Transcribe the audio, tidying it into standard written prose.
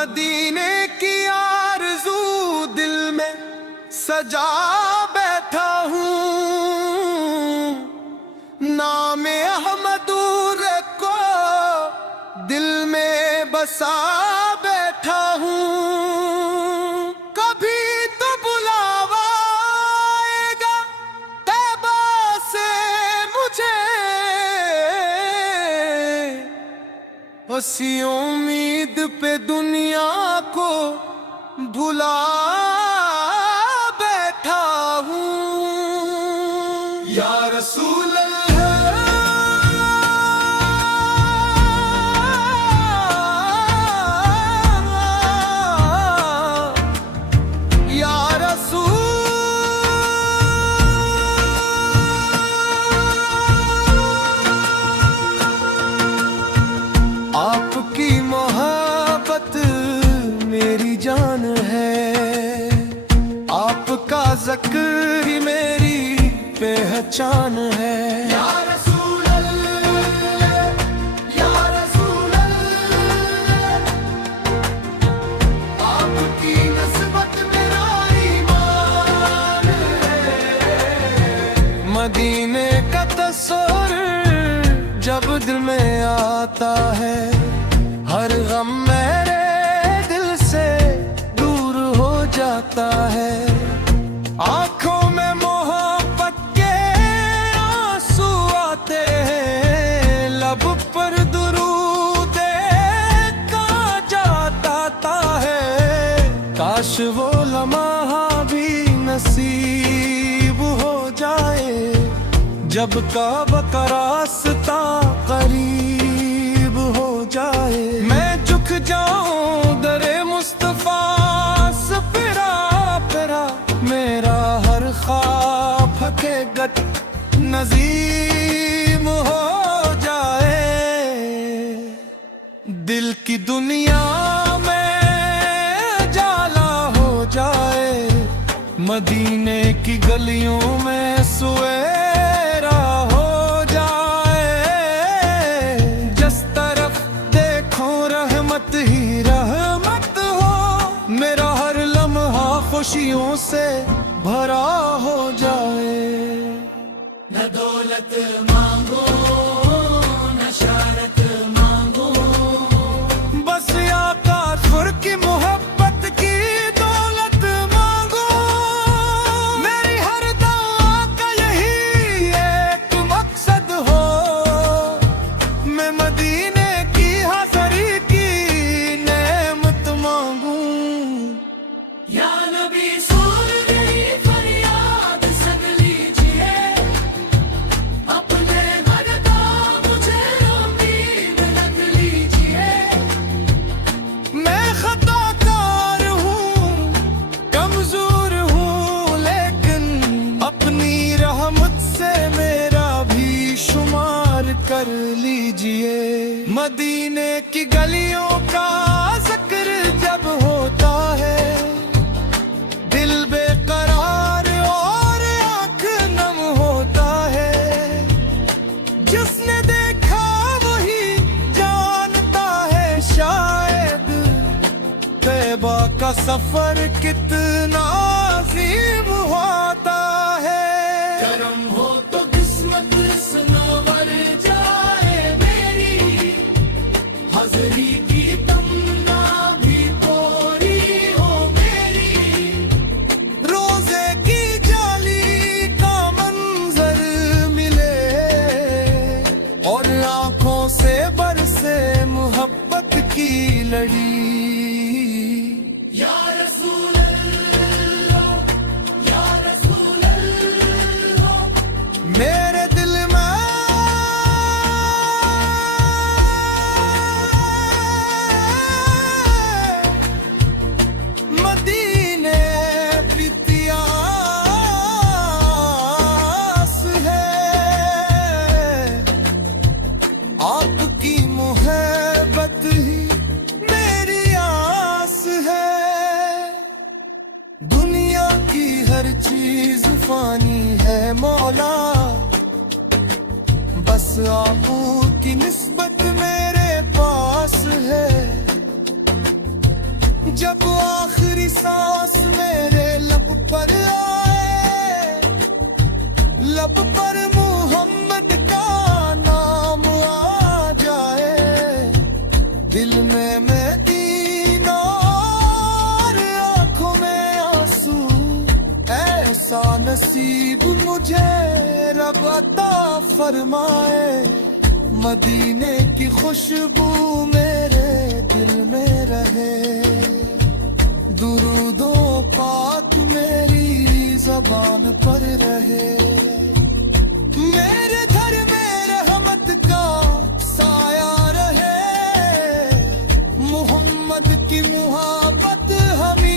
मदीने की आरज़ू दिल में सजा बैठा हूँ, नाम अहमदूर को दिल में बसा बैठा हूँ। कभी तो बुलावा आएगा तैबा से मुझे, उसी उम्मीद पे दुनिया को भुला बैठा हूँ। या रसूल आपकी मोहब्बत मेरी जान है, आपका ज़िक्र ही मेरी पहचान है। या रसूल अल्लाह, या रसूल अल्लाह, आपकी नस्बत मेरा ईमान है। मदीने का तस्वीर जब दिल में आता है, हर गम मेरे दिल से दूर हो जाता है। आंखों में मोहब्बत के आंसू आते हैं, लब पर दुरूद का जाता है। काश वो लम्हा भी नसीब हो जाए, जब काबा का रास्ता करीब हो जाए। मैं झुक जाऊं दरे मुस्तफा से, फिरा फिरा मेरा हर ख्वाब हकीकत नज़ीम हो जाए। दिल की दुनिया में जाला हो जाए, मदीने की गलियों में सवेरा हो जाए। जिस तरफ देखो रहमत ही रहमत हो, मेरा हर लम्हा खुशियों से भरा हो जाए। न दौलत मांगो न शहरत मांगो, बस आका खुर की मोहब्बत की दौलत मांगो। मेरी हर दुआ का यही एक मकसद हो, मैं मदीने की हाज़री की नेमत मांगू। या नबी सुन मेरी फरियाद सुन लीजिए, अपने घर का मुझे उम्मीद रख लीजिए। मैं खताकार हूँ, कमजोर हूँ, लेकिन अपनी रहमत से मेरा भी शुमार कर लीजिए। मदीने की गलियों का जिक्र जब होता है, दिल बेकरार और आँख नम होता है। जिसने देखा वही जानता है, शायद तैबा का सफर कितना अजीम होता है। करम हो तो किस्मत सनवर जाए मेरी, हाज़री की तमन्ना भी पूरी हो मेरी। रोजे की जाली का मंजर मिले, और आंखों से बरसे मोहब्बत की लड़ी। या रसूल अल्लाह, या रसूल अल्लाह, मेरे दिल में मदीने की प्यास है। आपकी मोहब्बत ही मेरी आस है। दुनिया की हर चीज फानी है मौला, बस आपकी निस्बत मेरे पास है। जब आखिरी सांस मेरे लब पर आए, लब पर मोहम्मद का नाम आ जाए, दिल में मदीना और आंखों में आंसू, ऐसा नसीब मुझे रब अता फरमाए, मदीने की खुशबू मेरे दिल में रहे, दुरूदो पाक मेरी ज़बान पर रहे, मेरे घर में रहमत का साया रहे, मोहम्मद की मुहब्बत हमें